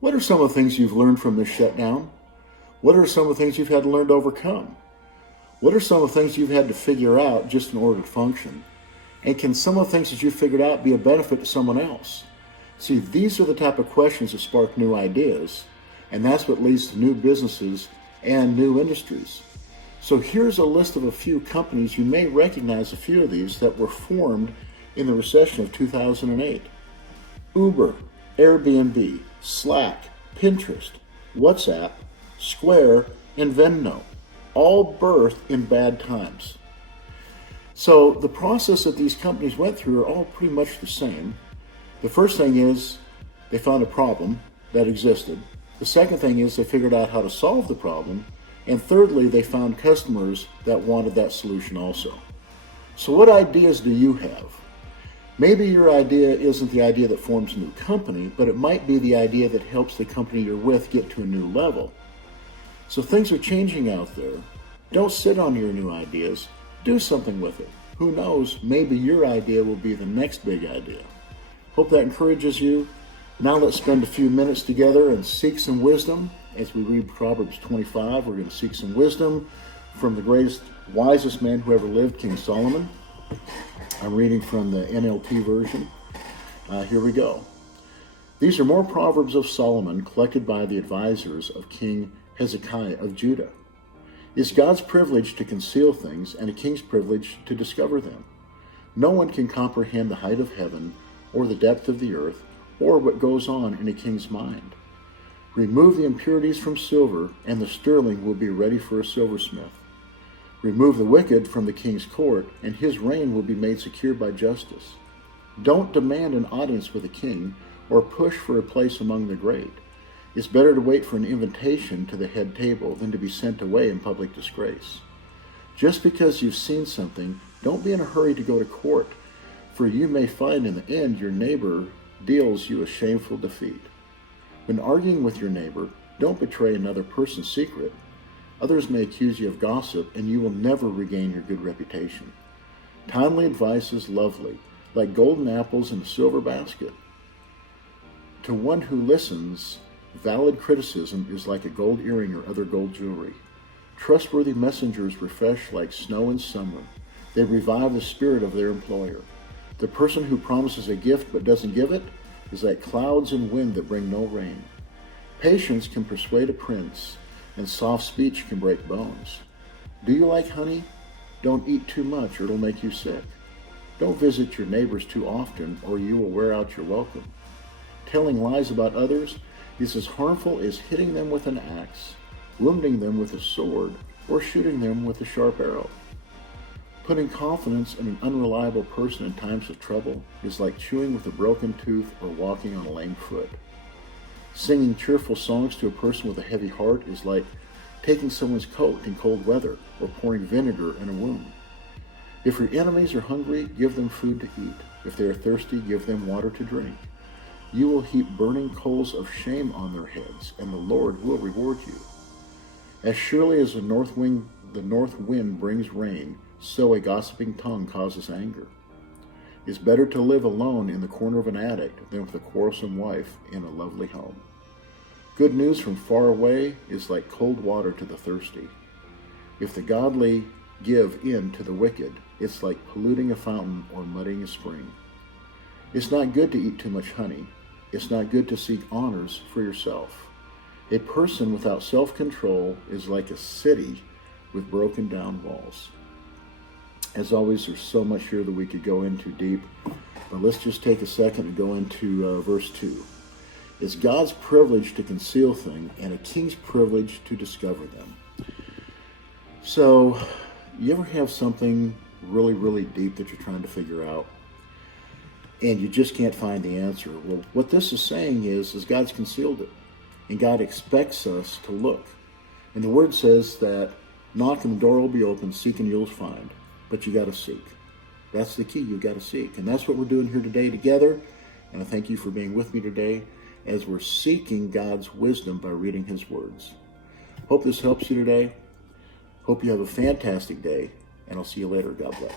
What are some of the things you've learned from this shutdown? What are some of the things you've had to learn to overcome? What are some of the things you've had to figure out just in order to function? And can some of the things that you figured out be a benefit to someone else? See, these are the type of questions that spark new ideas, and that's what leads to new businesses and new industries. So here's a list of a few companies. You may recognize a few of these that were formed in the recession of 2008. Uber, Airbnb, Slack, Pinterest, WhatsApp, Square, and Venmo, all birthed in bad times. So the process that these companies went through are all pretty much the same. The first thing is they found a problem that existed. The second thing is they figured out how to solve the problem. And thirdly, they found customers that wanted that solution also. So what ideas do you have? Maybe your idea isn't the idea that forms a new company, but it might be the idea that helps the company you're with get to a new level. So things are changing out there. Don't sit on your new ideas. Do something with it. Who knows, maybe your idea will be the next big idea. Hope that encourages you. Now let's spend a few minutes together and seek some wisdom. As we read Proverbs 25, we're going to seek some wisdom from the greatest, wisest man who ever lived, King Solomon. I'm reading from the NLT version. Here we go. These are more Proverbs of Solomon collected by the advisors of King Hezekiah of Judah. It's God's privilege to conceal things and a king's privilege to discover them. No one can comprehend the height of heaven or the depth of the earth or what goes on in a king's mind. Remove the impurities from silver, and the sterling will be ready for a silversmith. Remove the wicked from the king's court, and his reign will be made secure by justice. Don't demand an audience with a king, or push for a place among the great. It's better to wait for an invitation to the head table than to be sent away in public disgrace. Just because you've seen something, don't be in a hurry to go to court, for you may find in the end your neighbor deals you a shameful defeat. When arguing with your neighbor, don't betray another person's secret. Others may accuse you of gossip, and you will never regain your good reputation. Timely advice is lovely, like golden apples in a silver basket. To one who listens, valid criticism is like a gold earring or other gold jewelry. Trustworthy messengers refresh like snow in summer. They revive the spirit of their employer. The person who promises a gift but doesn't give it is like clouds and wind that bring no rain. Patience can persuade a prince, and soft speech can break bones. Do you like honey? Don't eat too much or it'll make you sick. Don't visit your neighbors too often or you will wear out your welcome. Telling lies about others is as harmful as hitting them with an axe, wounding them with a sword, or shooting them with a sharp arrow. Putting confidence in an unreliable person in times of trouble is like chewing with a broken tooth or walking on a lame foot. Singing cheerful songs to a person with a heavy heart is like taking someone's coat in cold weather or pouring vinegar in a wound. If your enemies are hungry, give them food to eat. If they are thirsty, give them water to drink. You will heap burning coals of shame on their heads, and the Lord will reward you. As surely as the north wind brings rain, so a gossiping tongue causes anger. It's better to live alone in the corner of an attic than with a quarrelsome wife in a lovely home. Good news from far away is like cold water to the thirsty. If the godly give in to the wicked, it's like polluting a fountain or muddying a spring. It's not good to eat too much honey. It's not good to seek honors for yourself. A person without self-control is like a city with broken down walls. As always, there's so much here that we could go into deep, but let's just take a second and go into verse 2. It's God's privilege to conceal things and a king's privilege to discover them. So, you ever have something really, really deep that you're trying to figure out, and you just can't find the answer? Well, what this is saying is God's concealed it, and God expects us to look. And the word says that knock and the door will be open, seek and you'll find. But you got to seek. That's the key. You got to seek. And that's what we're doing here today together. And I thank you for being with me today as we're seeking God's wisdom by reading his words. Hope this helps you today. Hope you have a fantastic day. And I'll see you later. God bless.